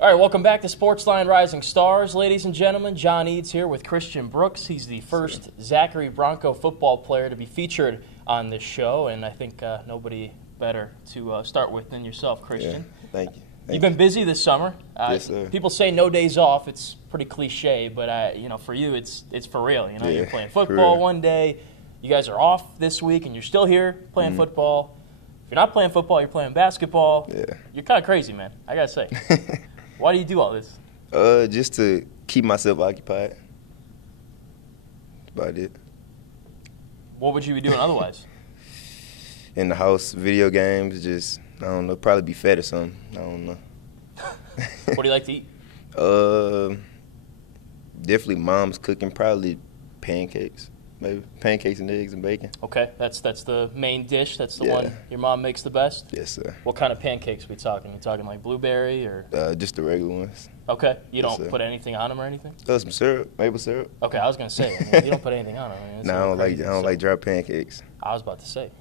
All right, welcome back to Sportsline Rising Stars, ladies and gentlemen. John Eads here with Kristion Brooks. He's the first Zachary Bronco football player to be featured on this show, and I think nobody better to start with than yourself, Kristion. Yeah, thank you. You've been busy this summer. Yes, sir. People say no days off. It's pretty cliche, but you know, for you, it's for real. You know, you're playing football one day. You guys are off this week, and you're still here playing football. If you're not playing football, you're playing basketball. Yeah. You're kind of crazy, man. I gotta say. Why do you do all this? Just to keep myself occupied. That's about it. What would you be doing otherwise? In the house, video games, just, I don't know, probably be fed or something. I don't know. What do you like to eat? Definitely mom's cooking, probably pancakes. Maybe pancakes and eggs and bacon. Okay, that's the main dish. That's the one Yeah. your mom makes the best? Yes, sir. What kind of pancakes we talking? You talking like blueberry or? Just the regular ones. Okay, you Yes, don't sir. put anything on them or anything? Some syrup, maple syrup. Okay, I was gonna say, I mean, you don't put anything on them. I mean, No, I don't like dry pancakes. I was about to say,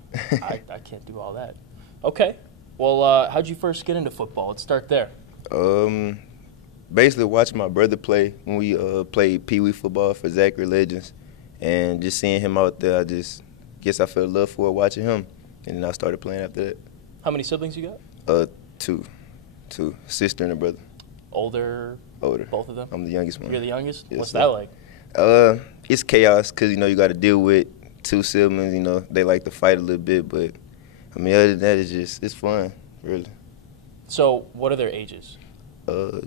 I can't do all that. Okay, well, how'd you first get into football? Let's start there. Basically watching my brother play when we played Pee Wee football for Zachary Legends, and just seeing him out there, I guess I felt love for it watching him, and then I started playing after that. How many siblings you got? Two, sister and a brother. Older? Both of them? I'm the youngest one. You're the youngest? Yes, What's sir. that like? It's chaos because, you know, you got to deal with two siblings. You know, they like to fight a little bit, but, I mean, other than that, it's fun, really. So what are their ages? Or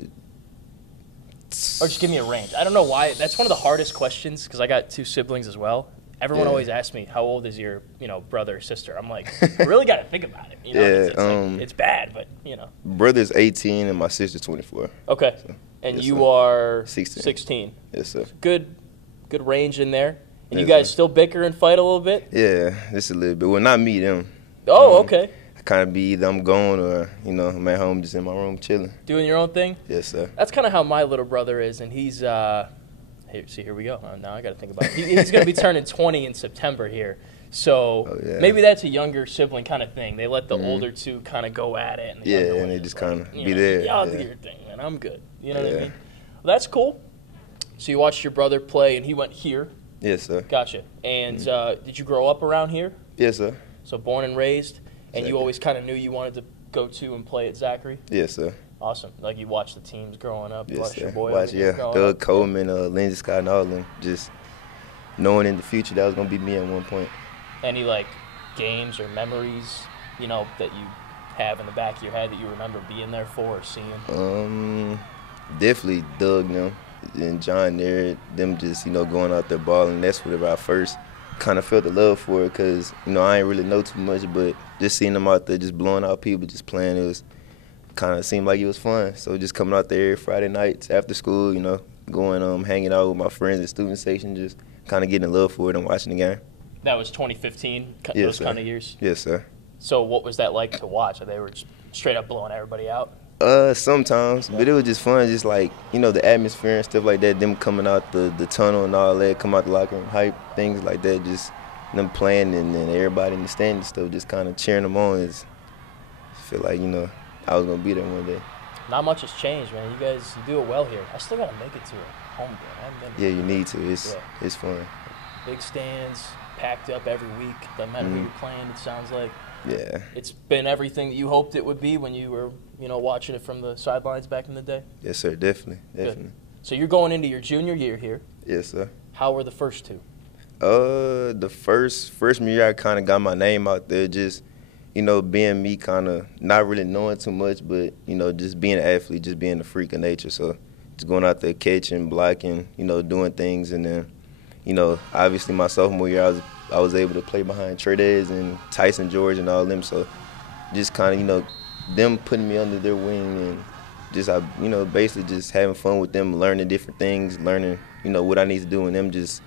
just give me a range. I don't know why. That's one of the hardest questions because I got two siblings as well. Everyone always asks me, how old is your, brother or sister? I'm like, I really got to think about it. You know? It's bad, but, Brother's 18 and my sister's 24. Okay. So, and yes, you sir. are 16. 16. Yes, sir. Good range in there. And Yes, you guys sir. still bicker and fight a little bit? Yeah, just a little bit. Well, not me, them. Oh, okay. I kind of be either I'm gone or, I'm at home just in my room chilling. Doing your own thing? Yes, sir. That's kind of how my little brother is, and he's here we go. Now I got to think about it. He's going to be turning 20 in September here. So maybe that's a younger sibling kind of thing. They let the older two kind of go at it. And And they just kind of be there. Y'all do your thing, man. I'm good. You know what I mean? Well, that's cool. So you watched your brother play, and he went here. Yes, sir. Gotcha. And did you grow up around here? Yes, sir. So born and raised, and you Exactly. always kind of knew you wanted to go to and play at Zachary? Yes, sir. Awesome. Like you watched the teams growing up. You Yes, watched your sir. boy Watch, over here growing Doug up. Coleman, Lindsey Scott, and all of them. Just knowing in the future that was going to be me at one point. Any like games or memories, that you have in the back of your head that you remember being there for or seeing? Definitely Doug, and John there, them just, going out there balling. That's whatever I first kind of felt the love for it because, I ain't really know too much, but just seeing them out there just blowing out people, just playing, it was kind of seemed like it was fun. So just coming out there Friday nights after school, going hanging out with my friends at student station, just kind of getting love for it and watching the game. That was 2015, Yes, those sir. kind of years? Yes, sir. So what was that like to watch? They were just straight up blowing everybody out? Sometimes, but it was just fun, just like, the atmosphere and stuff like that, them coming out the tunnel and all that, come out the locker room, hype, things like that, just them playing and then everybody in the stand and stuff, just kind of cheering them on. I feel like, I was going to be there one day. Not much has changed, man. You do it well here. I still got to make it to a home game. I haven't been Yeah, you need to. It's fun. Big stands, packed up every week. Doesn't matter who you're playing, it sounds like. Yeah. It's been everything that you hoped it would be when you were, watching it from the sidelines back in the day? Yes, sir, definitely. Good. So you're going into your junior year here. Yes, sir. How were the first two? The freshman year, I kind of got my name out there, just, being me, kind of not really knowing too much, but, just being an athlete, just being a freak of nature. So just going out there catching, blocking, doing things. And then, obviously my sophomore year, I was able to play behind Trez and Tyson George and all them. So just kind of, them putting me under their wing and just, basically just having fun with them, learning different things, learning, what I need to do, and them just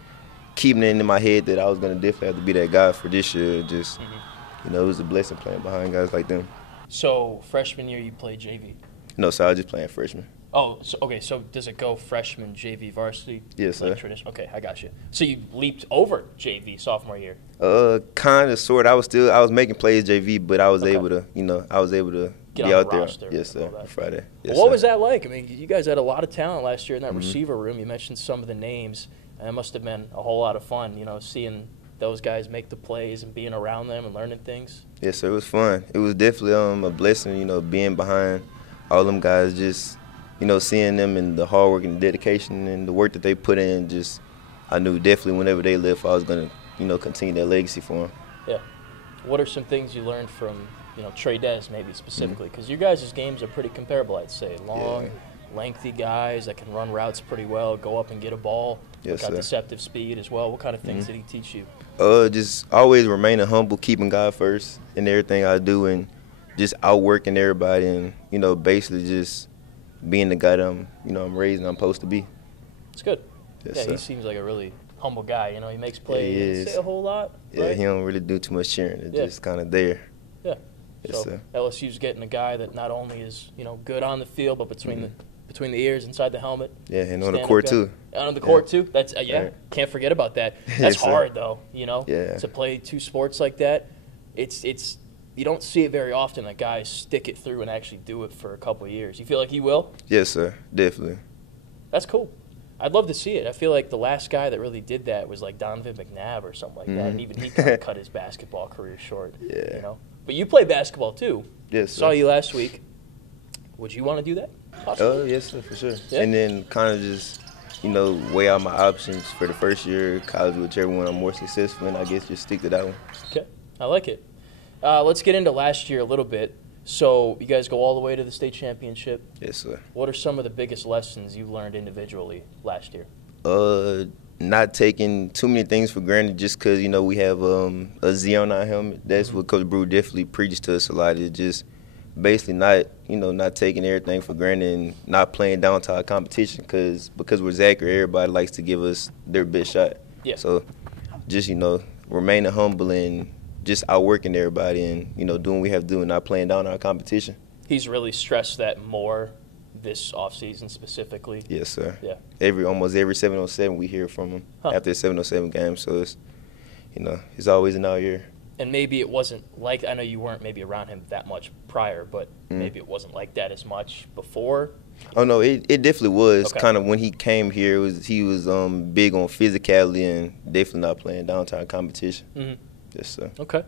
keeping it in my head that I was going to definitely have to be that guy for this year. Just, it was a blessing playing behind guys like them. So freshman year you played JV? No, so I was just playing freshman. Oh, so, okay. So does it go freshman, JV, varsity? Yes, like sir. Tradition? Okay, I got you. So you leaped over JV sophomore year? Kind of, sort of. I was making plays JV, but I was able to, get be on out the there. roster. Yes, sir. Friday. Yes, What sir. was that like? I mean, you guys had a lot of talent last year in that receiver room. You mentioned some of the names, and it must have been a whole lot of fun, seeing those guys make the plays and being around them and learning things. Yes, sir. It was fun. It was definitely a blessing, being behind all them guys, just, seeing them and the hard work and dedication and the work that they put in. Just, I knew definitely whenever they left, I was going to, continue that legacy for them. Yeah. What are some things you learned from, Trey Dez maybe specifically? Because your guys' games are pretty comparable, I'd say. Long, lengthy guys that can run routes pretty well, go up and get a ball. Yes, got sir. deceptive speed as well. What kind of things did he teach you? Just always remaining humble, keeping God first in everything I do, and just outworking everybody, and basically just being the guy that I'm raised and I'm supposed to be. It's good. Yes, He sir. seems like a really humble guy. He makes plays. he He doesn't is. say a whole lot. Yeah, right? he don't really do too much cheering. It's Yeah. just kind of there. Yeah. Yes, So sir. LSU's getting a guy that not only is good on the field, but between the ears, inside the helmet. Yeah, and on the Stand-up court guy. too. And on the court too. That's Right. Can't forget about that. That's Yes, sir. hard though. Yeah. To play two sports like that. It's you don't see it very often that guys stick it through and actually do it for a couple of years. You feel like he will? Yes, sir. Definitely. That's cool. I'd love to see it. I feel like the last guy that really did that was like Donovan McNabb or something like that, and even he kind of cut his basketball career short. Yeah. But you play basketball too. Yes, sir. Saw you last week. Would you want to do that? Possibly. Yes, sir, for sure. Yeah. And then kind of just, weigh out my options for the first year, college, whichever one I'm more successful in, I guess just stick to that one. Okay, I like it. Let's get into last year a little bit. So you guys go all the way to the state championship. Yes, sir. What are some of the biggest lessons you learned individually last year? Not taking too many things for granted just because, we have a Z on our helmet. That's what Coach Brew definitely preached to us a lot. It's just basically not taking everything for granted and not playing down to our competition because we're Zachary, everybody likes to give us their best shot. Yeah. So just, remaining humble and just outworking everybody and, doing what we have to do and not playing down our competition. He's really stressed that more this offseason specifically. Yes, sir. Yeah. Almost every 707 we hear from him after the 707 game. So it's, it's always in our ear. And maybe it wasn't like, I know you weren't maybe around him that much prior, but maybe it wasn't like that as much before. Oh, no, it definitely was. Okay. Kind of when he came here, he was big on physicality and definitely not playing down to our competition. Mm-hmm. Yes, sir. Okay.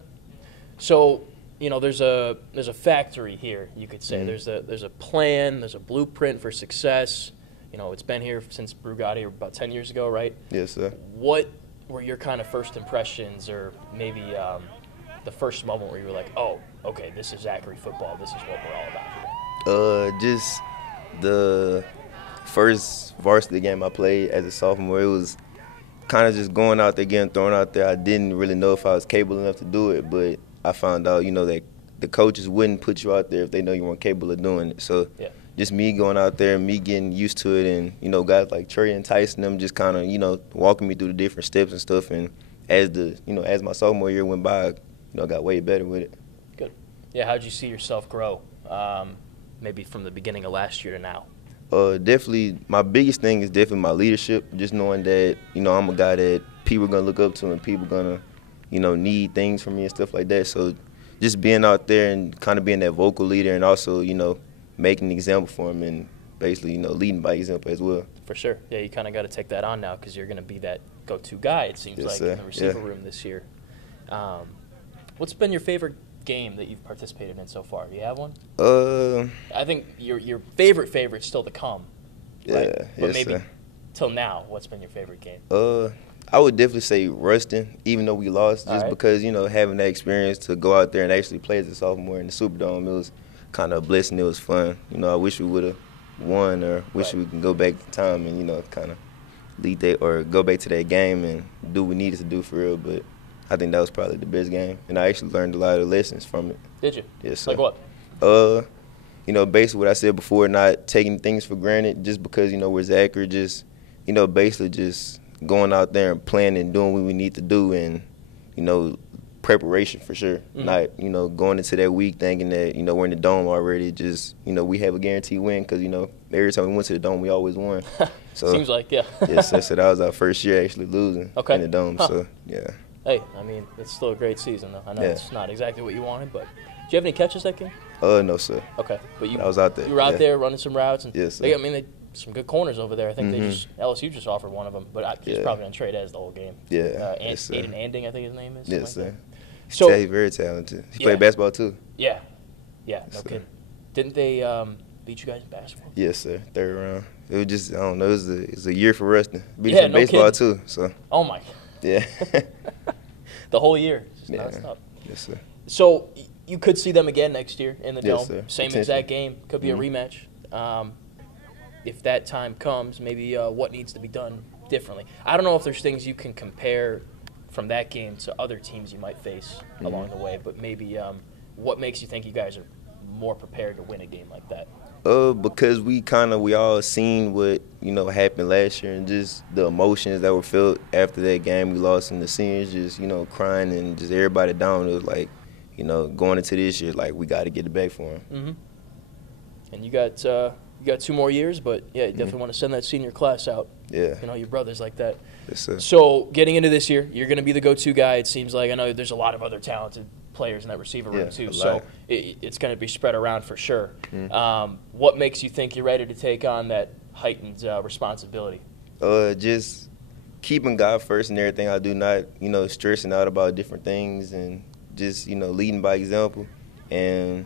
So, there's a factory here, you could say. There's a plan, there's a blueprint for success. It's been here since Brew got here about 10 years ago, right? Yes, sir. What were your kind of first impressions, or maybe the first moment where you were like, oh, okay, this is Zachary football, this is what we're all about here? Just the first varsity game I played as a sophomore, it was kind of just going out there, getting thrown out there. I didn't really know if I was capable enough to do it, but I found out, that the coaches wouldn't put you out there if they know you weren't capable of doing it. So just me going out there, me getting used to it, and, guys like Trey and Tyson, them just kind of, walking me through the different steps and stuff. And as my sophomore year went by, I got way better with it. Good. Yeah, how'd you see yourself grow, maybe from the beginning of last year to now? Definitely, my biggest thing is definitely my leadership, just knowing that, I'm a guy that people are going to look up to and people are going to, need things from me and stuff like that. So just being out there and kind of being that vocal leader and also, making an example for him and basically, leading by example as well. For sure. Yeah, you kind of got to take that on now because you're going to be that go-to guy, it seems like, in the receiver room this year. What's been your favorite game that you've participated in so far? Do you have one? I think your favorite's still to come. Right? Yeah, but yes, maybe sir. till now, what's been your favorite game? I would definitely say Ruston, even though we lost, just because, having that experience to go out there and actually play as a sophomore in the Superdome, it was kind of a blessing. It was fun. I wish we would have won or wish we could go back in time and, kind of lead that or go back to that game and do what we needed to do for real. But I think that was probably the best game, and I actually learned a lot of lessons from it. Did you? Yes, sir. Like what? Basically what I said before, not taking things for granted just because, we're Zachary, just, basically just going out there and playing and doing what we need to do and, preparation for sure. Not, going into that week thinking that, we're in the dome already, just, we have a guaranteed win because, every time we went to the dome, we always won. So Seems like, yeah. yes, so that was our first year actually losing in the dome, so, yeah. Hey, I mean, it's still a great season, though. I know it's not exactly what you wanted, but did you have any catches that game? No, sir. Okay, but I was out there. You were out there running some routes, and yes, sir. I mean, some good corners over there. I think LSU just offered one of them, but he's probably on trade as the whole game. Yeah, yes, Aiden Anding, I think his name is. Yes, sir. So he's very talented. He played basketball too. Yeah, no kidding. Didn't they beat you guys in basketball? Yes, sir. 3rd round. It was just, I don't know, it was a year for Rustin. Beat some baseball too. So. Oh my. Yeah. The whole year, just nonstop. Yes, sir. So you could see them again next year in the Dome. Sir. Same exact game. Could be a rematch. If that time comes, maybe what needs to be done differently. I don't know if there's things you can compare from that game to other teams you might face along the way, but maybe what makes you think you guys are more prepared to win a game like that? Because we all seen what, happened last year, and just the emotions that were felt after that game we lost, and the seniors just, crying, and just everybody down. It was like, going into this year, like, we got to get it back for them. And you got 2 more years, but yeah, you definitely want to send that senior class out. Yeah. Your brothers like that. Yes, sir. So getting into this year, you're going to be the go-to guy. It seems like I know there's a lot of other talented players in that receiver room too, so it's going to be spread around for sure. What makes you think you're ready to take on that heightened responsibility? Just keeping God first in everything I do, not stressing out about different things, and just leading by example, and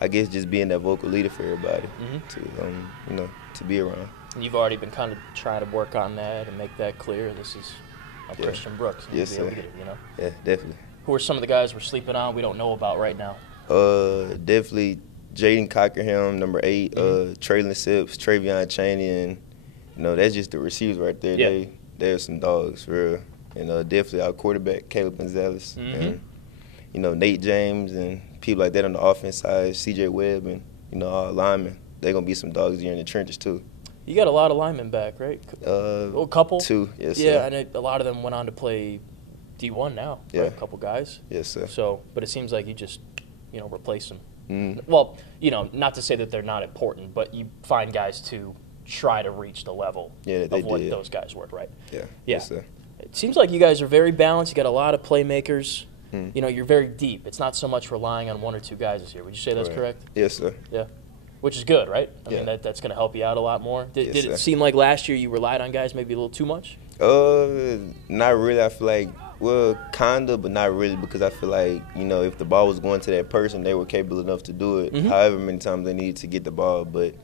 I guess just being that vocal leader for everybody to be around. And you've already been kind of trying to work on that and make that clear. This is Kristion Brooks. Yes, sir. Yeah, definitely. Who are some of the guys we're sleeping on we don't know about right now? Definitely Jaden Cockerham, number 8, Traylon Sips, Travion Chaney, and that's just the receivers right there. Yeah. They're some dogs for real. And definitely our quarterback Caleb Gonzalez, and Nate James, and people like that on the offense side, C.J. Webb, and our linemen. They're gonna be some dogs here in the trenches too. You got a lot of linemen back, right? A couple. 2, yes. Yeah, sir. and a lot of them went on to play D1 now. Yeah, right? A couple guys. Yes, sir. So, but it seems like you just, replace them. Well, not to say that they're not important, but you find guys to try to reach the level of what those guys were, right? Yeah. Yeah. Yes, sir. It seems like you guys are very balanced. You got a lot of playmakers. You're very deep. It's not so much relying on 1 or 2 guys this year. Would you say that's correct? Yes, sir. Yeah. Which is good, right? I mean, that's going to help you out a lot more. Did it seem like last year you relied on guys maybe a little too much? Not really. I feel like, well, kinda, but not really, because I feel like, if the ball was going to that person, they were capable enough to do it. However many times they needed to get the ball, but,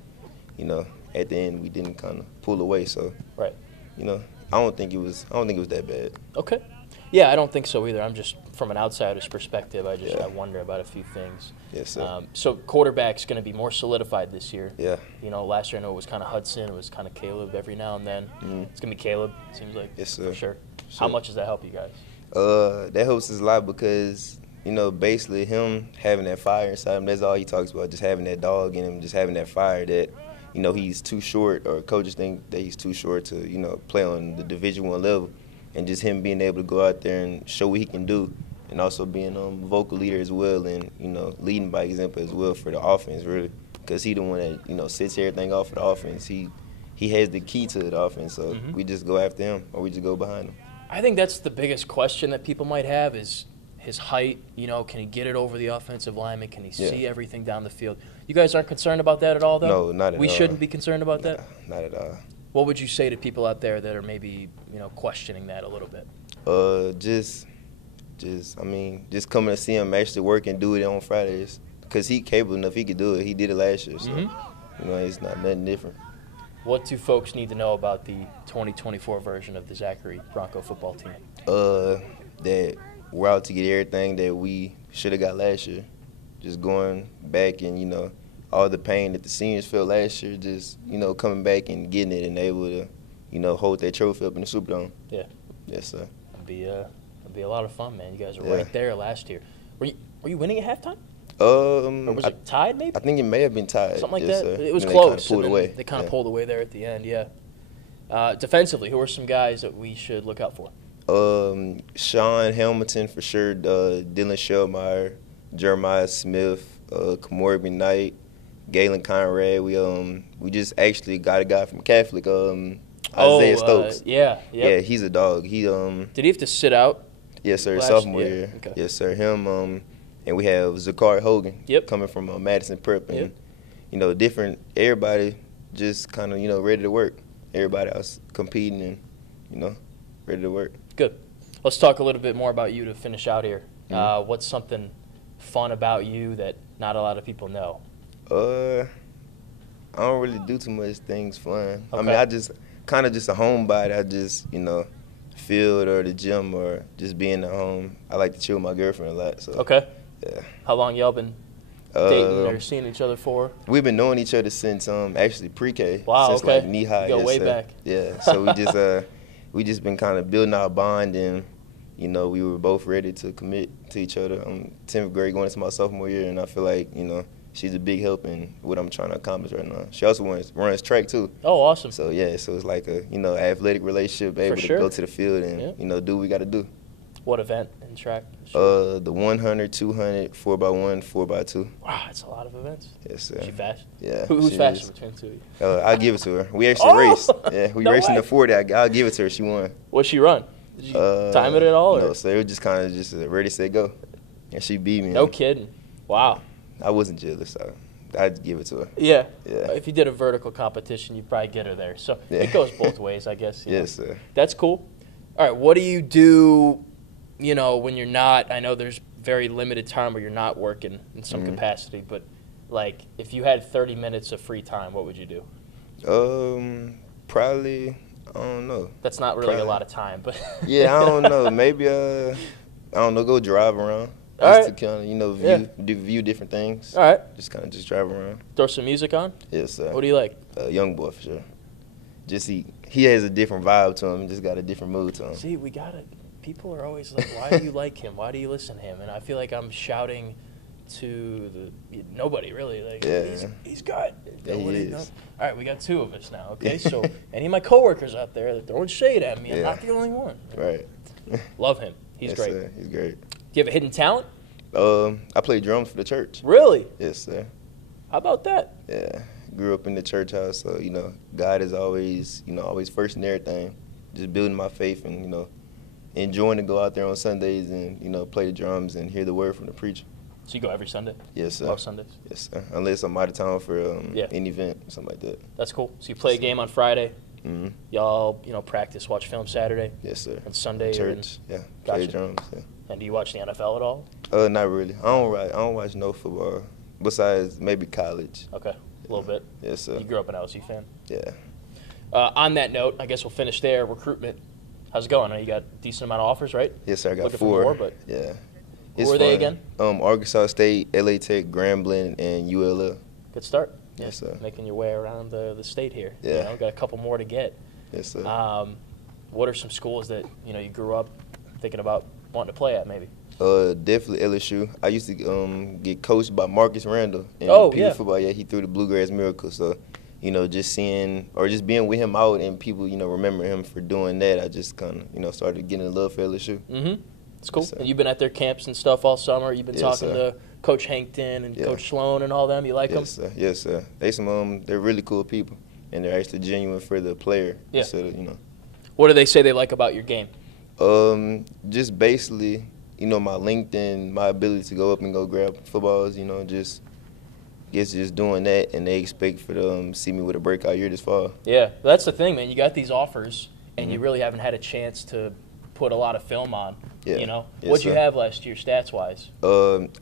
at the end we didn't kind of pull away. So, right. I don't think it was that bad. Okay. Yeah, I don't think so either. I'm just from an outsider's perspective. I wonder about a few things. Yes, sir. So quarterback's going to be more solidified this year. Yeah. Last year I know it was kind of Hudson. It was kind of Caleb every now and then. It's going to be Caleb, it seems like. Yes, sir. For sure. How much does that help you guys? That helps us a lot because, basically him having that fire inside him, that's all he talks about, just having that dog in him, just having that fire that, he's too short, or coaches think that he's too short to, play on the Division I level. And just him being able to go out there and show what he can do, and also being a vocal leader as well, and leading by example as well for the offense, really, because he the one that sets everything off for the offense. He has the key to the offense, so we just go after him, or we just go behind him. I think that's the biggest question that people might have is his height. Can he get it over the offensive lineman? Can he see everything down the field? You guys aren't concerned about that at all, though? No, not at all. We shouldn't be concerned about that? Not at all. What would you say to people out there that are maybe, questioning that a little bit? Just coming to see him actually work and do it on Fridays, because he capable enough. He could do it. He did it last year, so it's not nothing different. What do folks need to know about the 2024 version of the Zachary Bronco football team? That we're out to get everything that we should have got last year. Just going back and all the pain that the seniors felt last year, just, coming back and getting it and able to, hold that trophy up in the Superdome. Yeah. Yes, sir. It'll be a lot of fun, man. You guys were right there last year. Were you winning at halftime? Or was it tied, maybe? I think it may have been tied. Something like yes, that. Sir. It was and close. They kind of pulled away there at the end, yeah. Defensively, who are some guys that we should look out for? Sean Hamilton, for sure. Dylan Shellmeyer, Jeremiah Smith, Kamorby Knight, Galen Conrad. We just actually got a guy from Catholic, Isaiah Stokes. Yeah, he's a dog. He Did he have to sit out Yes, sir. Last- Sophomore yeah, year. okay. Yes, sir. Him. And we have Zachary Hogan. Yep. Coming from Madison Prep, and Yep. different. Everybody just kind of ready to work. Everybody else competing and ready to work. Good. Let's talk a little bit more about you to finish out here. What's something fun about you that not a lot of people know? I don't really do too much things fun. Okay. I mean, I just kind of just a homebody. I just field or the gym or just being at home. I like to chill with my girlfriend a lot. So Okay. yeah. How long y'all been dating or seeing each other for? We've been knowing each other since actually pre-K. Wow, Since okay. like knee high. You go yes, way sir. back. Yeah. So we just been kind of building our bond, and we were both ready to commit to each other. I'm 10th grade going into my sophomore year, and I feel like she's a big help in what I'm trying to accomplish right now. She also runs track too. Oh, awesome. So yeah, so it's like a athletic relationship, able sure. to go to the field and do what we got to do. What event in track? The 100, 200, 4x1, 4x2. Wow, that's a lot of events. Yes, sir. Is she fast? Yeah. Who's she faster is. between the two of you? I'll give it to her. We actually raced. Yeah, we No raced in way. the 40. I'll give it to her. She won. What'd she run? Did you time it at all? No, Or? so it was just kind of just a ready, set, go. And she beat me. No kidding. Wow. I wasn't jealous, so I'd give it to her. Yeah. Yeah. If you did a vertical competition, you'd probably get her there. So Yeah. it goes both ways, I guess. Yes, sir. That's cool. All right, what do you do, when you're not, I know there's very limited time where you're not working in some capacity, but, like, if you had 30 minutes of free time, what would you do? Probably, I don't know. That's not really a Probably. lot of time, but. Yeah, I don't know. Maybe, I don't know, go drive around. All Just right. to kind of, view different things. All right. Just kind of just drive around. Throw some music on? Yes, sir. What do you like? Young boy, for sure. Just he has a different vibe to him. He just got a different mood to him. See, people are always like, why do you like him? Why do you listen to him? And I feel like I'm shouting to nobody, really. Like, Yeah. he's good. Yeah, he Nobody is. knows. All right, we got two of us now, okay? So any of my coworkers out there, they're throwing shade at me. I'm Yeah. not the only one. Right. Love him. He's Yes, great. sir. He's great. Do you have a hidden talent? I play drums for the church. Really? Yes, sir. How about that? Yeah. Grew up in the church house, so, God is always, always first in everything. Just building my faith and, enjoying to go out there on Sundays and, play the drums and hear the word from the preacher. So you go every Sunday? Yes, sir. Most Sundays? Yes, sir. Unless I'm out of town for Yeah. an event or something like that. That's cool. So you play a game on Friday. Mm-hmm. Y'all, practice, watch film Saturday. Yes, sir. And Sunday you're in- Church, yeah. Gotcha. Play drums, yeah. And do you watch the NFL at all? Not really. I don't watch no football besides maybe college. Okay, a little bit. Yes, sir. You grew up an LSU fan. Yeah. On that note, I guess we'll finish there. Recruitment, how's it going? I know you got a decent amount of offers, right? Yes, sir. I got Looking for 4. more, but yeah. who are they again? Arkansas State, LA Tech, Grambling, and ULL. Good start. Yes, sir. Making your way around the state here. Yeah. Got a couple more to get. Yes, sir. What are some schools that you grew up thinking about wanting to play at? Maybe. Definitely LSU. I used to get coached by Marcus Randall in football. Yeah, he threw the Bluegrass Miracle. So, just seeing or just being with him out and people, remember him for doing that, I just kind of, started getting a love for LSU. Mm-hmm. It's cool. Yes, sir. And you've been at their camps and stuff all summer. You've been Yes, talking sir. to Coach Hankton and Coach Sloan and all them. You like them? Yes, sir. Yes, sir. They're really cool people, and they're actually genuine for the player. Yeah. Instead of, What do they say they like about your game? Just basically, my LinkedIn, my ability to go up and go grab footballs, just doing that, and they expect for them to see me with a breakout year this fall. Yeah, that's the thing, man. You got these offers, and you really haven't had a chance to put a lot of film on. Yeah. Yes, What'd Yes, you sir. have last year, stats-wise?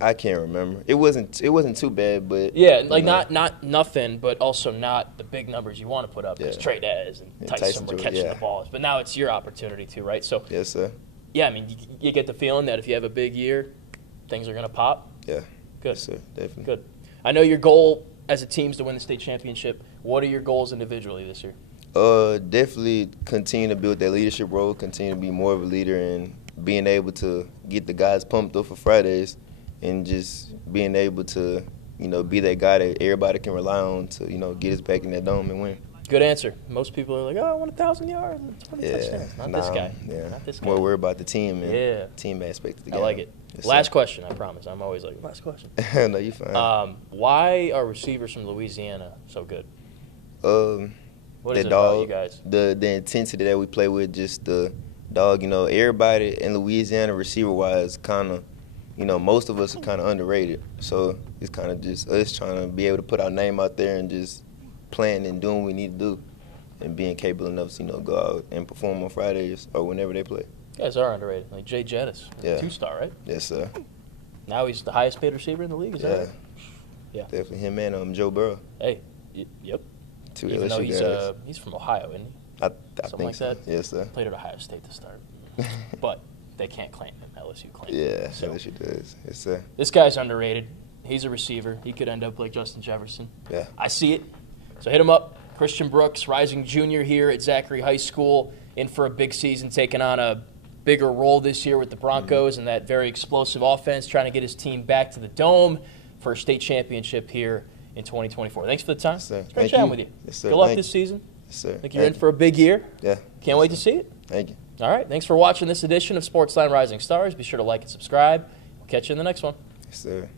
I can't remember. It wasn't too bad, but Yeah, like not nothing, but also not the big numbers you want to put up because Yeah. Trey Dez and Yeah, Tyson Tyson were Jordan, catching yeah. the balls. But now it's your opportunity too, right? So, Yes, sir. yeah, I mean, you get the feeling that if you have a big year, things are going to pop. Yeah. Good. Yes, sir. Definitely. Good. I know your goal as a team is to win the state championship. What are your goals individually this year? Definitely continue to build that leadership role, continue to be more of a leader, and being able to get the guys pumped up for Fridays, and just being able to, be that guy that everybody can rely on to, get us back in that dome and win. Good answer. Most people are like, oh, I want 1,000 yards and 20 Yeah. touchdowns. Not this guy. Yeah. Not this guy. More worried about the team and Yeah. team aspect of the I game. like it. Yes, Last sir. question, I promise. I'm always like, last question. No, you fine. Why are receivers from Louisiana so good? What is the it about dog, you guys? the intensity that we play with, just the dog, everybody in Louisiana receiver-wise kind of, most of us are kind of underrated. So it's kind of just us trying to be able to put our name out there and just playing and doing what we need to do and being capable enough to, go out and perform on Fridays or whenever they play. You guys are underrated. Like Jay Jettis, Yeah. 2-star, right? Yes, sir. Now he's the highest paid receiver in the league, is that right? Yeah. Definitely him and Joe Burrow. Hey, yep. Two Even though LSU guys. he's from Ohio, isn't he? I Something think like so. that? Yes, sir. Played at Ohio State to start. But they can't claim him. LSU claims Yeah, him. So LSU does. Yes, sir. this guy's underrated. He's a receiver. He could end up like Justin Jefferson. Yeah. I see it. So hit him up. Kristion Brooks, rising junior here at Zachary High School, in for a big season, taking on a bigger role this year with the Broncos and that very explosive offense, trying to get his team back to the Dome for a state championship here in 2024. Thanks for the time. Yes, sir. It's great chatting with you. Yes, sir. Good luck Thank this season. Yes, sir. I think you're in for a big year. Yeah. Can't wait to see it. Thank you. All right. Thanks for watching this edition of Sportsline Rising Stars. Be sure to like and subscribe. We'll catch you in the next one. Yes, sir.